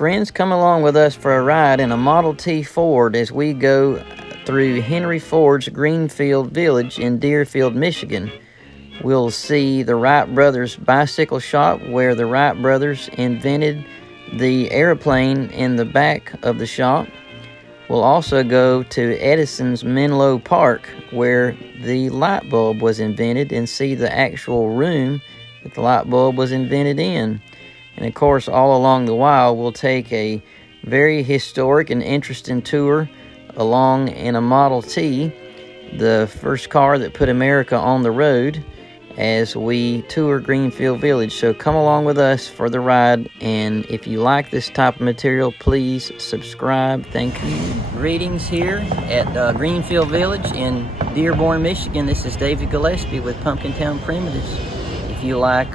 Friends, come along with us for a ride in a Model T Ford as we go through Henry Ford's Greenfield Village in Dearfield, Michigan. We'll see the Wright Brothers bicycle shop where the Wright Brothers invented the airplane in the back of the shop. We'll also go to Edison's Menlow Park where the light bulb was invented and see the actual room that the light bulb was invented in. And of course, all along the while, we'll take a very historic and interesting tour along in a Model T, the first car that put America on the road, as we tour Greenfield Village. So come along with us for the ride, and if you like this type of material, please subscribe. Thank you. Greetings here at Greenfield Village in Dearborn, Michigan. This is David Gillespie with Pumpkintown Primitives. If you like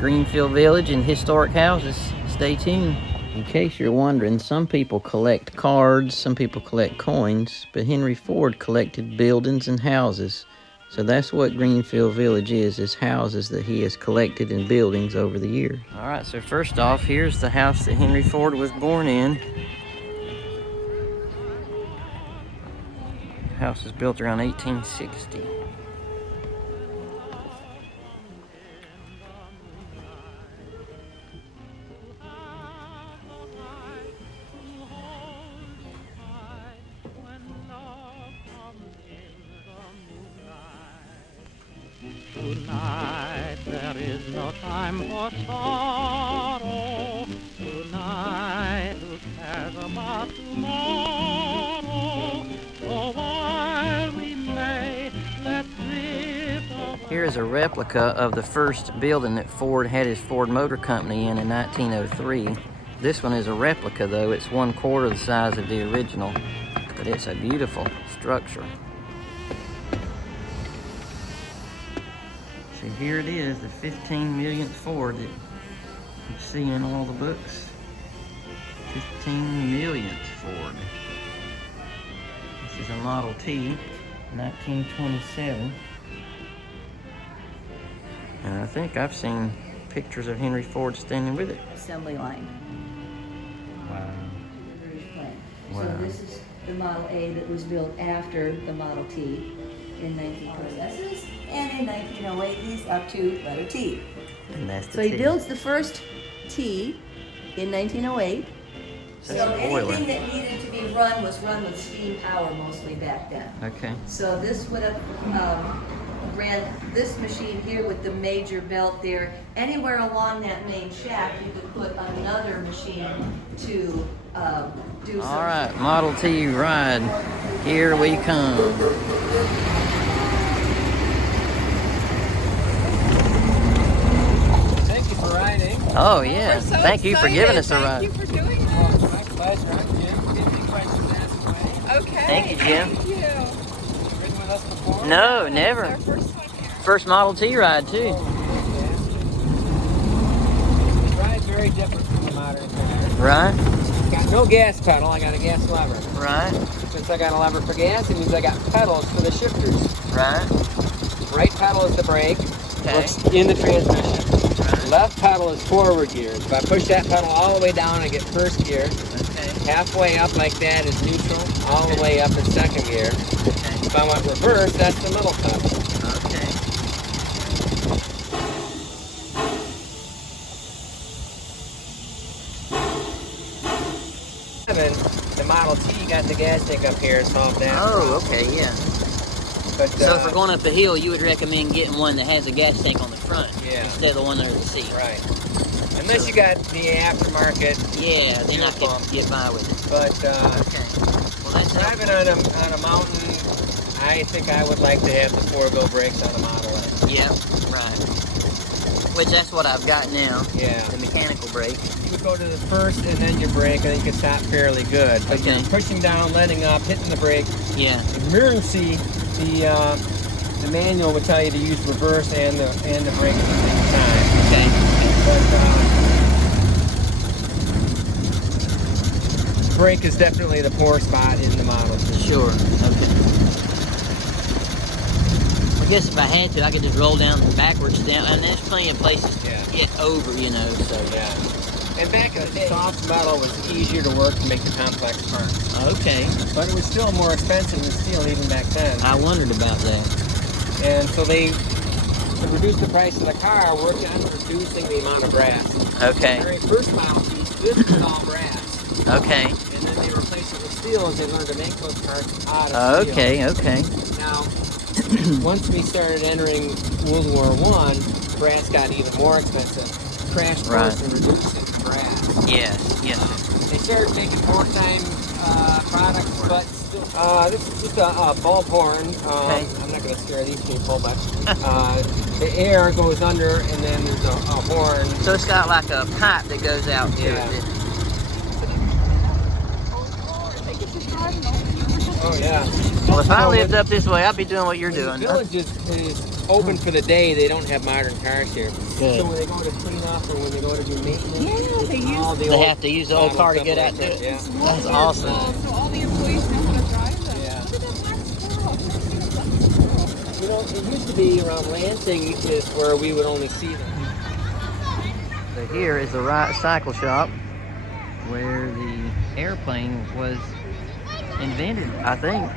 Greenfield Village and historic houses, stay tuned. In case you're wondering, some people collect cards, some people collect coins, but Henry Ford collected buildings and houses. So that's what Greenfield Village is houses that he has collected in buildings over the year. All right, so first off, here's the house that Henry Ford was born in. The house was built around 1860. Tonight there is no time for sorrow. Tonight who cares about tomorrow? So while we play, let's drift away. Here is a replica of the first building that Ford had his Ford Motor Company in 1903. This one is a replica though. It's 1/4 the size of the original, but it's a beautiful structure. So here it is, the 15 millionth Ford that you see in all the books. 15 millionth Ford. This is a Model T, 1927. And I think I've seen pictures of Henry Ford standing with it. Assembly line. Wow. So this is the Model A that was built after the Model T in 1926. And in 1908, he's up to letter T. And that's the So he T. builds the first T in 1908. So anything that needed to be run was run with steam power mostly back then. Okay. So this would have ran this machine here with the major belt there. Anywhere along that main shaft, you could put another machine to do something. All right, Model T ride. Here we come. Oh yeah, so thank you for giving us a excited. ride. Thank you for doing this. Oh, it's my pleasure. I'm Jim. Get these questions asked away. Okay. Thank you, Jim. Thank you. Have you ridden with us before? No, It's never. our first one here. First Model T ride too. Oh, fantastic. The ride's very different from the modern car. Right, Got no gas pedal. I got a gas lever. right, Since I got a lever for gas, it means I got pedals for the shifters. right. Right pedal is the brake. Okay. Works in the transmission. Left pedal is forward gear. If I push that pedal all the way down, I get first gear. Okay. Halfway up like that is neutral. All the way up is second gear. Okay. If I want reverse, that's the middle pedal. Okay. The Model T got the gas tank up here, solved that. Oh, okay, yeah. But, So if we're going up the hill, you would recommend getting one that has a gas tank on the front Yeah. instead of the one under the seat. Right. Unless you got the aftermarket. Yeah, then I fuel could pump. get by with it. But Okay. Well, that's driving helpful. on a mountain, I think I would like to have the four-wheel brakes on a Model S. Yeah, right. Which that's what I've got now. Yeah. The mechanical brake. You would go to the first and then you brake, and then you can stop fairly good. But Okay. you're pushing down, letting up, hitting the brake. Yeah. Emergency, the manual would tell you to use reverse and the brake at the same time. Okay. But brake is definitely the poor spot in the Model T. Sure. Okay. I guess if I had to, I could just roll down backwards down, and there's plenty of places to Yeah. get over, you know. So Yeah. And back in the day, soft metal was easier to work to make the complex parts. Okay. But it was still more expensive than steel even back then. I wondered about that. And so they, to reduce the price of the car, worked on reducing the amount of brass. Okay. The very first model piece, this was all brass. Okay. And then they replaced it with steel as they learned to make those parts out of steel. Okay, okay. Now, once we started entering World War I, brass got even more expensive. Crash course and reducing brass. Yes, yes. They started making wartime products, but still, this is just a bullhorn. Okay. I'm not going to scare these people, but the air goes under and then there's a horn. So it's got like a pipe that goes out to Yeah. it. Oh, yeah. Well, if I lived up this way, I'd be doing what you're The doing. village is open for the day. They don't have modern cars here. Good. So when they go to clean up or when they go to do maintenance, They have to use the old car to get out to it. Yeah. That's awesome. So all the employees know how to drive them. Yeah. Look at that black squirrel. You know, it used to be around Lansing is where we would only see them. So here is the Wright cycle shop where the airplane was invented, I think.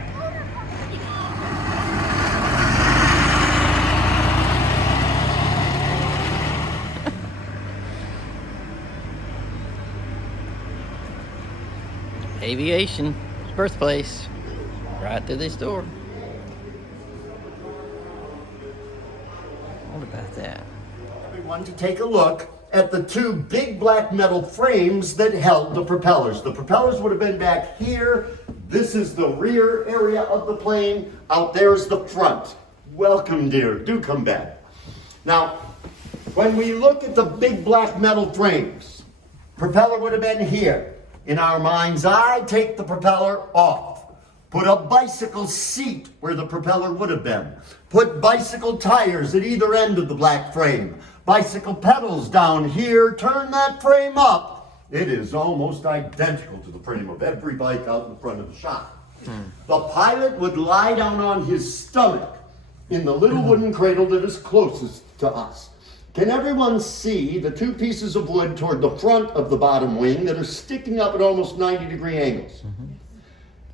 Aviation birthplace, right through this door. What about that? Everyone to take a look at the two big black metal frames that held the propellers. The propellers would have been back here. This is the rear area of the plane. Out there is the front. Welcome, dear. Do come back. Now, when we look at the big black metal frames, propeller would have been here. In our mind's eye, take the propeller off. Put a bicycle seat where the propeller would have been. Put bicycle tires at either end of the black frame. Bicycle pedals down here. Turn that frame up. It is almost identical to the frame of every bike out in front of the shop. The pilot would lie down on his stomach in the little wooden cradle that is closest to us. Can everyone see the two pieces of wood toward the front of the bottom wing that are sticking up at almost 90-degree angles?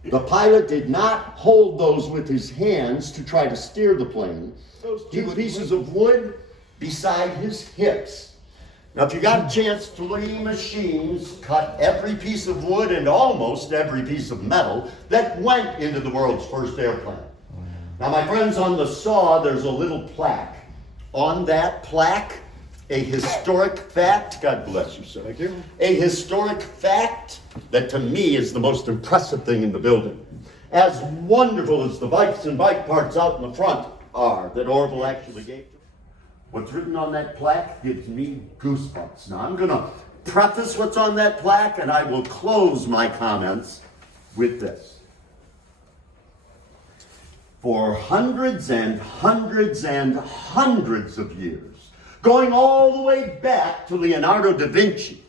The pilot did not hold those with his hands to try to steer the plane. Those two pieces of wood beside his hips. Now, if you got a chance, 3 machines cut every piece of wood and almost every piece of metal that went into the world's first airplane. Now, my friends, on the saw, there's a little plaque. On that plaque, a historic fact, God bless you, sir. Thank you. A historic fact that to me is the most impressive thing in the building. As wonderful as the bikes and bike parts out in the front are that Orville actually gave to me, what's written on that plaque gives me goosebumps. Now I'm gonna preface what's on that plaque and I will close my comments with this. For hundreds and hundreds and hundreds of years, going all the way back to Leonardo da Vinci,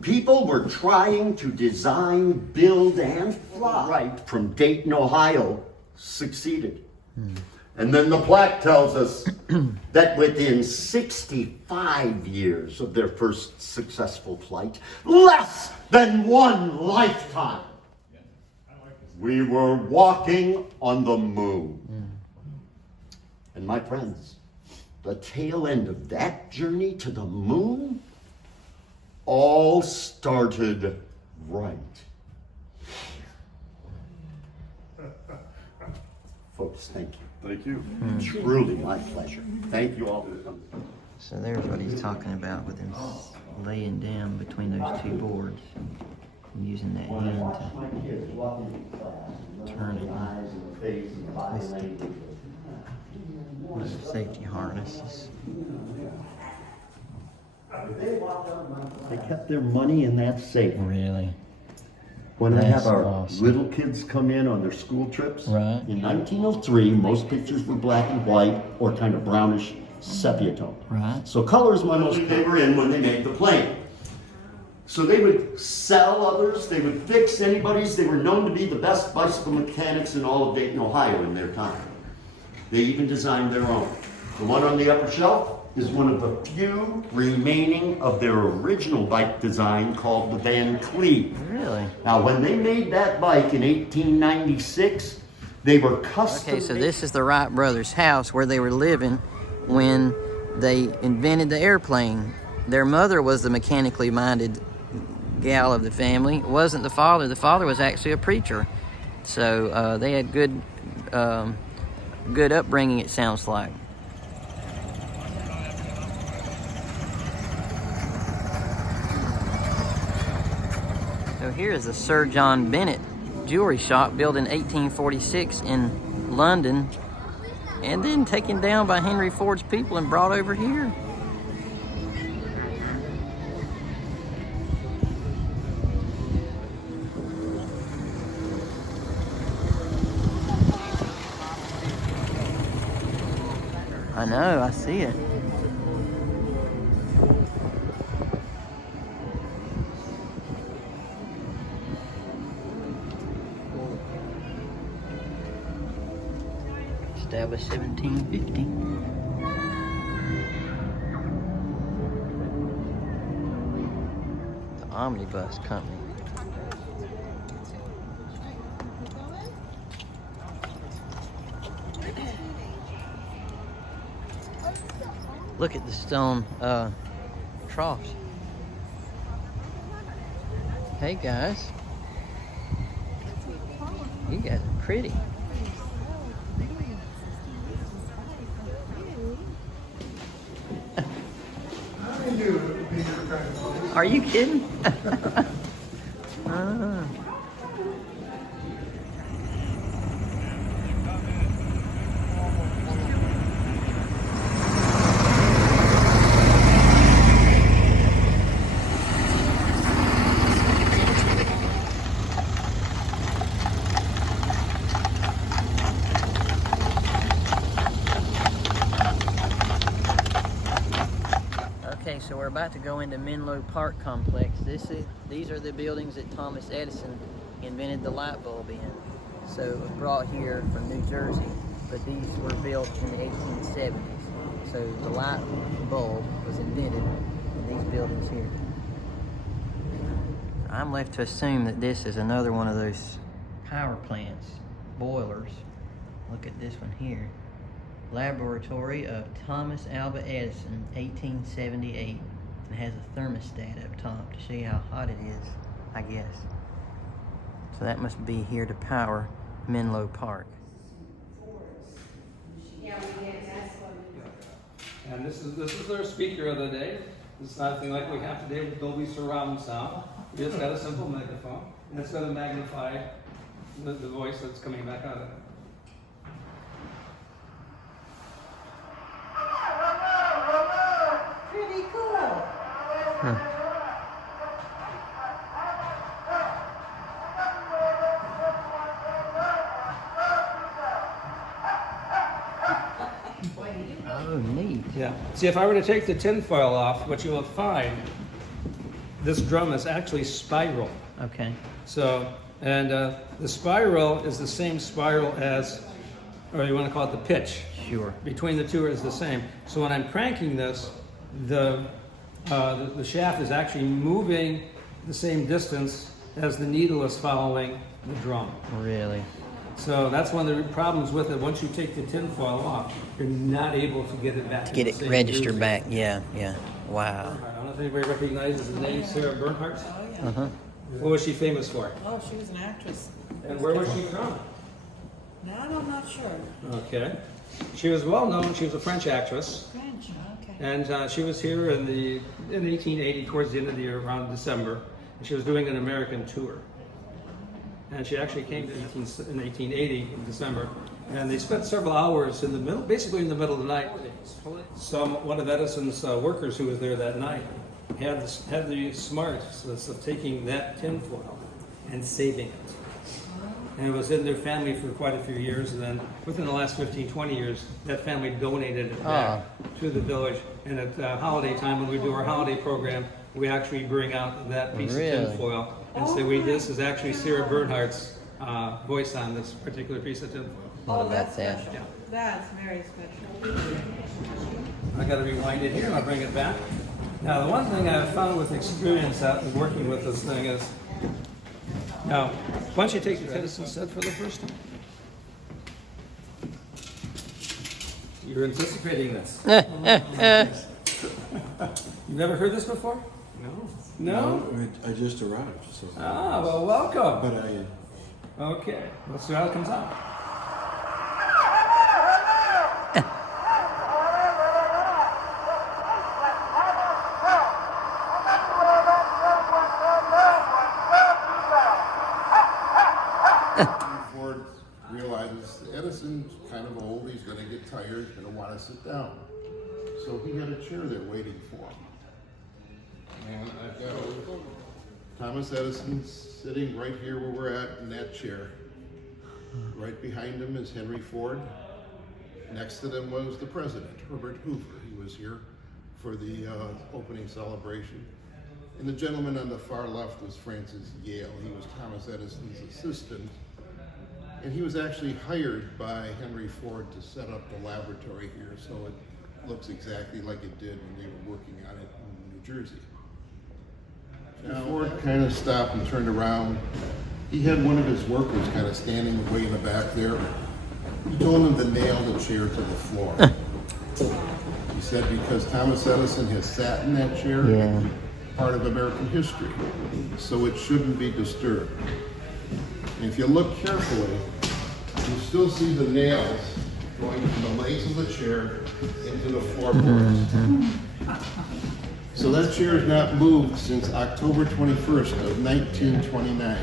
people were trying to design, build, and fly. Wright from Dayton, Ohio, succeeded. And then the plaque tells us that within 65 years of their first successful flight, less than 1 lifetime, we were walking on the moon. And my friends, the tail end of that journey to the moon all started right here. Folks, thank you. Thank you. Truly my pleasure. Thank you all for coming. So there's what he's talking about with him laying down between those two boards and using that When I hand watch to my kids walking in class, turn it. the eyes and the face and the body language. with the safety harnesses. They kept their money in that safe. Really? When I That's have our awesome. little kids come in on their school trips, Right. in 1903, most pictures were black and white or kind of brownish sepia tone. Right. So color is my most. They were in when they made the plane. So they would sell others, they would fix anybody's. They were known to be the best bicycle mechanics in all of Dayton, Ohio in their time. They even designed their own. The one on the upper shelf, is one of the few remaining of their original bike design called the Van Cleve. Really? Now, when they made that bike in 1896, they were custom. Okay, so this is the Wright brothers' house where they were living when they invented the airplane. Their mother was the mechanically minded gal of the family. It wasn't the father. The father was actually a preacher. So they had good upbringing, it sounds like. So here is the Sir John Bennett jewelry shop built in 1846 in London and then taken down by Henry Ford's people and brought over here. I know, I see it. Established 1750. The Omnibus Company. Look at the stone troughs. Hey guys, you guys are pretty. Are you kidding? Okay, so we're about to go into Menlow Park complex. These are the buildings that Thomas Edison invented the light bulb in. So it was brought here from New Jersey, but these were built in the 1870s. So the light bulb was invented in these buildings here. I'm left to assume that this is another one of those power plants, boilers. Look at this one here. Laboratory of Thomas Alva Edison, 1878. And has a thermostat up top to show you how hot it is, I guess. So that must be here to power Menlow Park. And this is their speaker of the day. It's nothing like we have today with Dolby surround sound. We just got a simple microphone, and it's going to magnify the voice that's coming back out of it. Pretty cool. Oh, neat. Yeah. See, if I were to take the tinfoil off, what you will find, this drum is actually spiral. Okay. So, and the spiral is the same spiral as, or you want to call it the pitch. Sure. Between the two is the same. So when I'm cranking this, the shaft is actually moving the same distance as the needle is following the drum. Really? So that's one of the problems with it. Once you take the tinfoil off, you're not able to get it back. To get it registered back. Yeah, yeah. Wow. I don't know if anybody recognizes the name Sarah Bernhardt. Uh-huh. What was she famous for? Oh, she was an actress. And where was she from? No, I'm not sure. Okay. She was well known. She was a French actress. French, okay. And she was here in 1880, towards the end of the year, around December. And she was doing an American tour. And she actually came to in 1880 in December. And they spent several hours in the middle, basically in the middle of the night. One of Edison's workers who was there that night had the smarts of taking that tinfoil and saving it. And it was in their family for quite a few years, and then within the last 15, 20 years, that family donated it back to the village. And at holiday time, when we do our holiday program, we actually bring out that piece of tinfoil and say, this is actually Sarah Bernhardt's voice on this particular piece of tinfoil. What about that's that? special. That's very special. I got to rewind it here and I'll bring it back. Now, the one thing I've found with experience out in working with this thing is, now, why don't you take the Edison set for the first time? You're anticipating this. You've never heard this before? No. No? I just arrived, so. Ah, well, welcome. But I. Okay, let's see how it comes out. Ford realizes Edison's kind of old, he's gonna get tired, he's gonna wanna sit down. So he had a chair there waiting for him. And I've got Thomas Edison sitting right here where we're at in that chair. Right behind him is Henry Ford. Next to them was the president, Herbert Hoover. He was here for the opening celebration. And the gentleman on the far left was Francis Yale. He was Thomas Edison's assistant. And he was actually hired by Henry Ford to set up the laboratory here, so it looks exactly like it did when they were working on it in New Jersey. Now, Ford kind of stopped and turned around. He had one of his workers kind of standing way in the back there. He told him to nail the chair to the floor. He said because Thomas Edison has sat in that chair, it's part of American history, so it shouldn't be disturbed. And if you look carefully, you still see the nails going from the legs of the chair into the floorboards. So that chair has not moved since October 21st of 1929.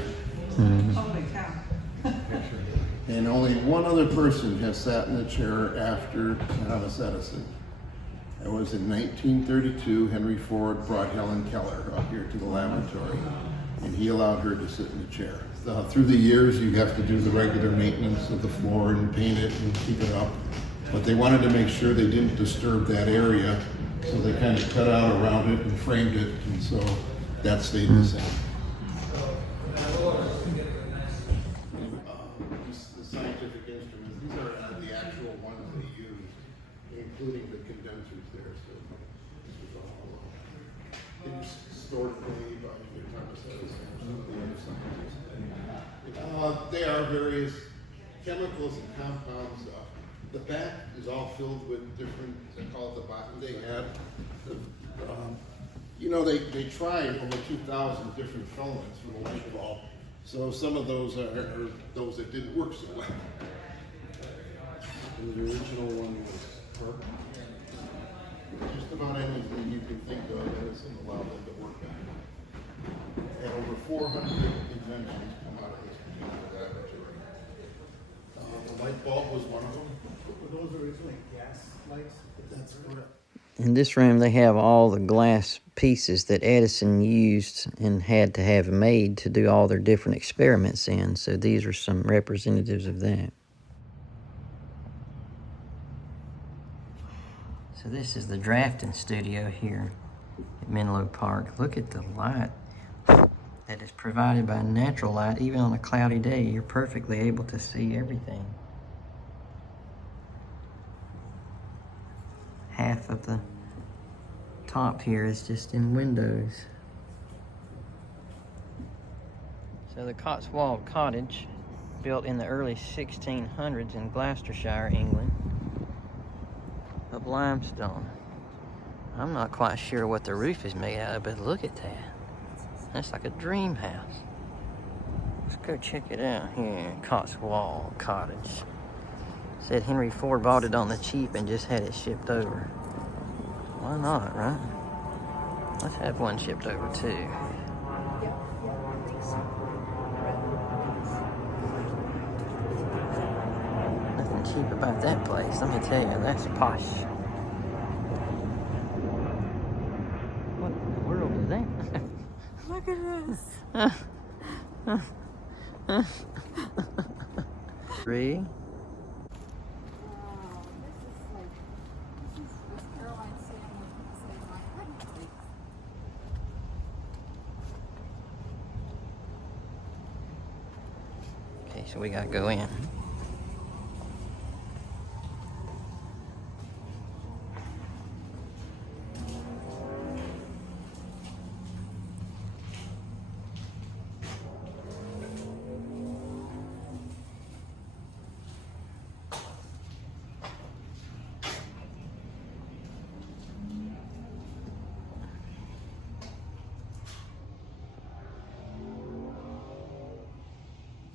Holy cow. And only one other person has sat in the chair after Thomas Edison. It was in 1932, Henry Ford brought Helen Keller up here to the laboratory, and he allowed her to sit in the chair. Through the years, you have to do the regular maintenance of the floor and paint it and keep it up. But they wanted to make sure they didn't disturb that area, so they kind of cut out around it and framed it, and so that stayed the same. The scientific instruments, these are the actual ones they used, including the condensers there. So this was all stored away by either Thomas Edison or some of the other scientists. They are various chemicals and compounds. The back is all filled with different, they call it the bottom. They had, they tried over 2,000 different filaments for the light bulb. So some of those are those that didn't work so well. And the original one was purple. Just about anything you can think of, Edison allowed them to work on. And over 400 inventions come out of this particular laboratory. The light bulb was one of them. Were those originally gas lights? That's correct. In this room, they have all the glass pieces that Edison used and had to have made to do all their different experiments in. So these are some representatives of that. So this is the drafting studio here at Menlow Park. Look at the light that is provided by natural light. Even on a cloudy day, you're perfectly able to see everything. Half of the top here is just in windows. So the Cotswold Cottage, built in the early 1600s in Gloucestershire, England, of limestone. I'm not quite sure what the roof is made out of, but look at that. That's like a dream house. Let's go check it out here, Cotswold Cottage. Said Henry Ford bought it on the cheap and just had it shipped over. Why not, right? Let's have one shipped over too. Nothing cheap about that place, let me tell you, that's posh. What in the world is that? Look at this. Three. Okay, so we gotta go in.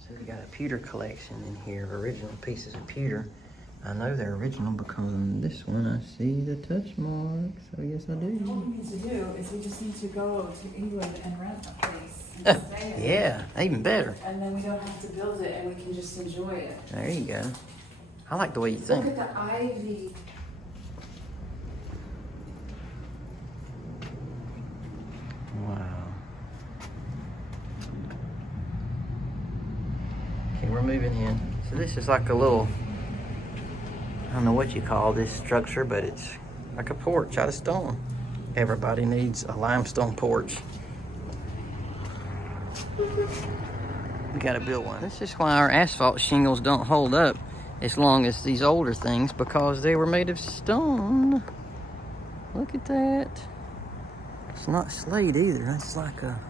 So we got a pewter collection in here of original pieces of pewter. I know they're original because on this one I see the touch marks. So yes, I do. What we need to do is we just need to go to England and rent a place. And stay there. Yeah, even better. And then we don't have to build it and we can just enjoy it. There you go. I like the way you Look think. at the ivy. Wow. Okay, we're moving in. So this is like a little, I don't know what you call this structure, but it's like a porch out of stone. Everybody needs a limestone porch. We gotta build one. This is why our asphalt shingles don't hold up as long as these older things, because they were made of stone. Look at that. It's not slate either. It's like a,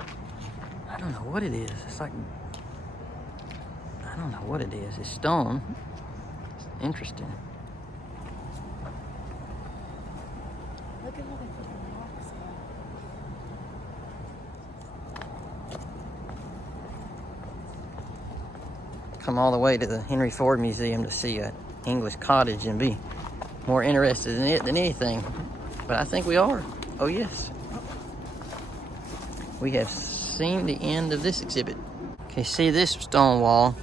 I don't know what it is. It's like, I don't know what it is. It's stone. It's interesting. Look at how they put the rocks in. Come all the way to the Henry Ford Museum to see an English cottage and be more interested in it than anything. But I think we are. Oh yes. We have seen the end of this exhibit. Okay, see this stone wall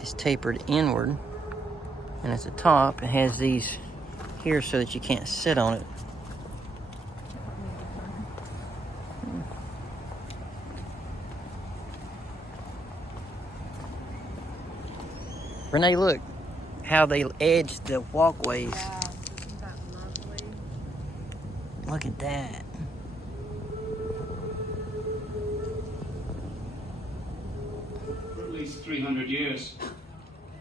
is tapered inward, and at the top it has these here so that you can't sit on it. Renee, look how they edged the walkways. Yeah, isn't that lovely? Look at that. For at least 300 years.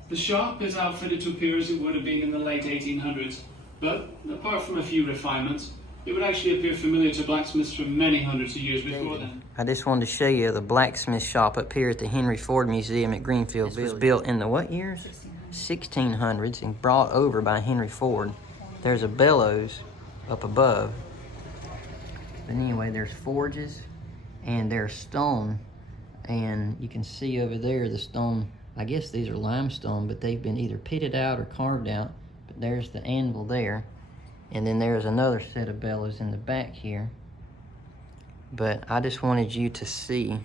The shop is outfitted to appear as it would have been in the late 1800s, but apart from a few refinements, it would actually appear familiar to blacksmiths from many hundreds of years before then. I just wanted to show you the Blacksmith Shop up here at the Henry Ford Museum at Greenfield. This was built in the what years? 1600s and brought over by Henry Ford. There's a bellows up above. But anyway, there's forges and there's stone. And you can see over there the stone, I guess these are limestone, but they've been either pitted out or carved out. But there's the anvil there. And then there's another set of bellows in the back here. But I just wanted you to see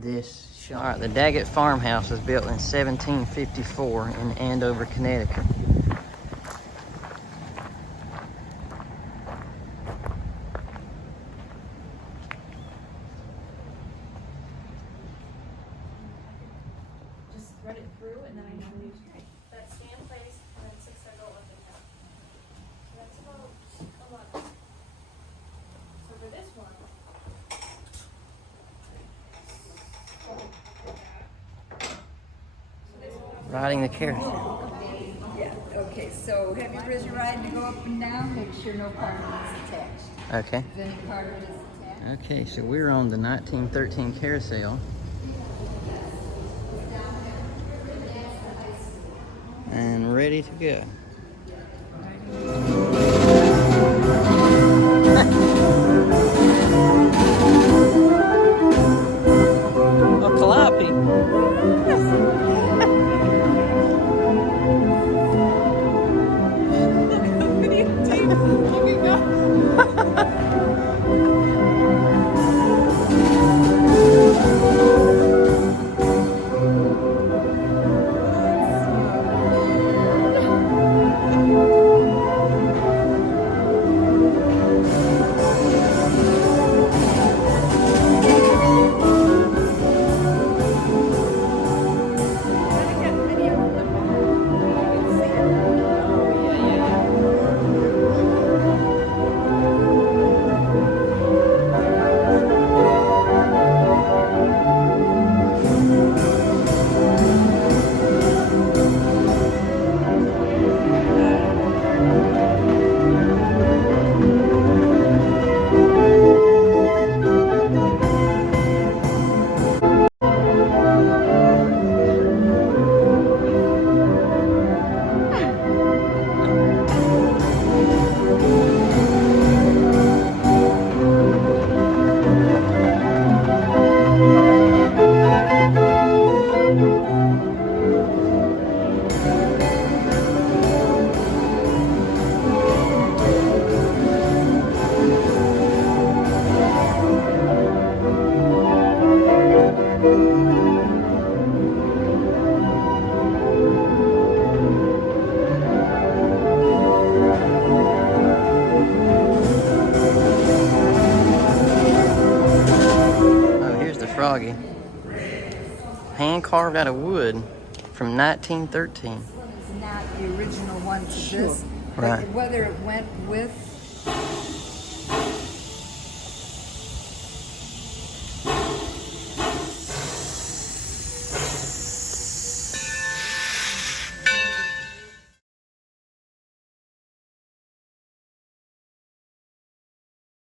this shop. All right, the Daggett farmhouse was built in 1754 in Andover, Connecticut. Just thread it through and then I know you. That stand place and then 6 circle up and down. So that's about 11. So for this one, Riding the carousel. Yeah, okay, so have your RZR ride to go up and down, make sure no part of it is attached. Okay. If any part of it is attached. Okay, so we're on the 1913 carousel. And ready to go. Oh, calliope. doggy. Hand carved out of wood from 1913. It's not the original one to this. Right. But whether it went with